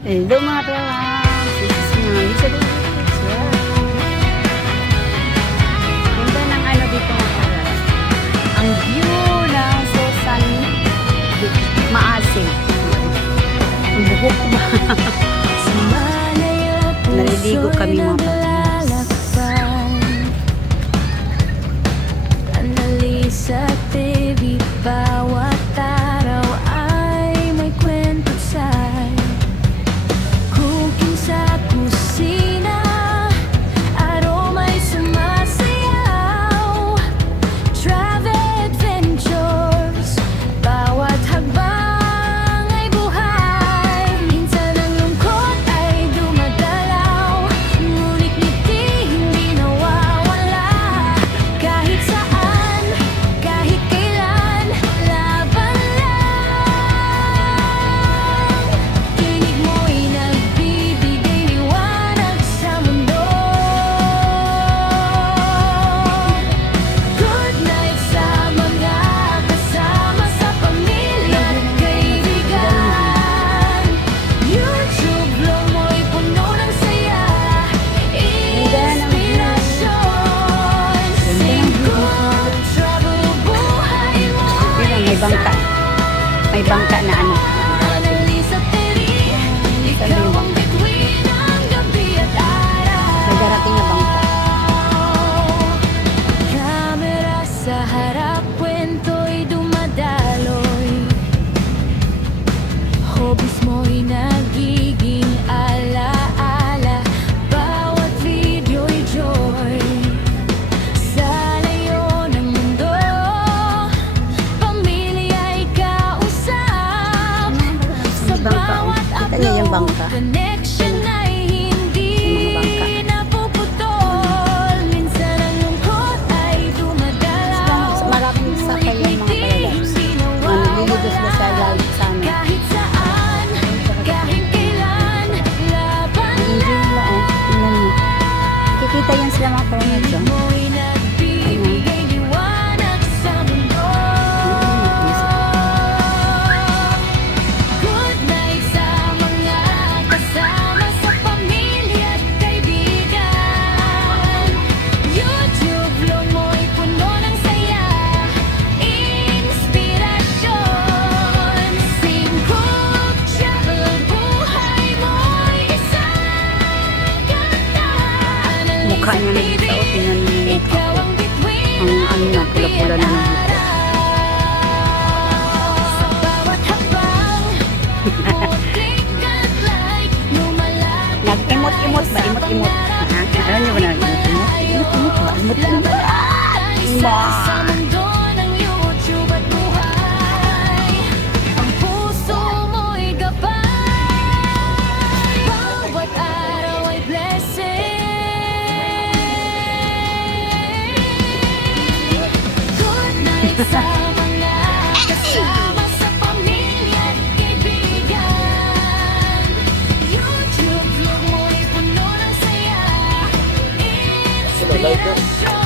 Hello mga kawan, this is Lisa Davis. Ganda ng ano dito mga kawan. Ang view ng Susan Maasim. Ang buhok ko ba? Naliligo kami mga kawan. Analisa TV, bawat araw ay may kwento sa'y cooking sa kusina, aroma'y sumasayaw. Travel adventures, bawat hakbang ay buhay. Minsan ang lungkot ay dumadalaw, ngunit ngiti hindi nawawala. Kahit saan, kahit kailan, laban lang. Tinig mo'y nagbibigay liwanag sa mundo. Good night sa mga kasama sa pamilya at kaibigan. YouTube vlog mo'y puno ng saya, inspirasyon. Singkot, travel, buhay mo'y May bangka. May bangka na ano. Analisa TV, ikaw ang bituin ng gabi at araw. May darating na bangka. Kamera sa harap, kwento'y dumadaloy. Hobbies mo'y nagiging alaala, bawat video'y joy. Sa layo ng mundo, pamilya'y kausap. Sa May bangka. bawat Kita niya yung upload, bangka. connection ay hindi Yung mga bangka. napuputol. Minsan ang lungkot ay dumadalaw, Maraming sakay yung mga palalabs. Naliligo sila sa lalit sa ano. kahit saan, kahit kailan, laban Hindi nila oh. Tingnan mo. Kikita yan sila mga palalabs oh. mo'y nagbibigay liwanag sa mundo. Good night sa mga kasama sa pamilya at kaibigan. YouTube vlog mo'y puno ng saya, inspirasyon. Singkot, travel, buhay mo'y isang ganda. Mukha niya na dito oh. Tingnan niyo yung mukha Ikaw ko. ang bituin Ang ano na, pula-pula na ng mukha. sa bawat hakbang, click at like, lumalapit Nag-imot-imot ba? Imot-imot. Ha? Alam niyo ba na? Imot-imot? Imot-imot ba? Imot-imot. sa mundo ng YouTube at buhay. Ang puso mo'y gabay, bawat araw ay blessing. Good night sa mga kasama sa pamilya at kaibigan. YouTube vlog mo'y puno ng saya, inspirasyon.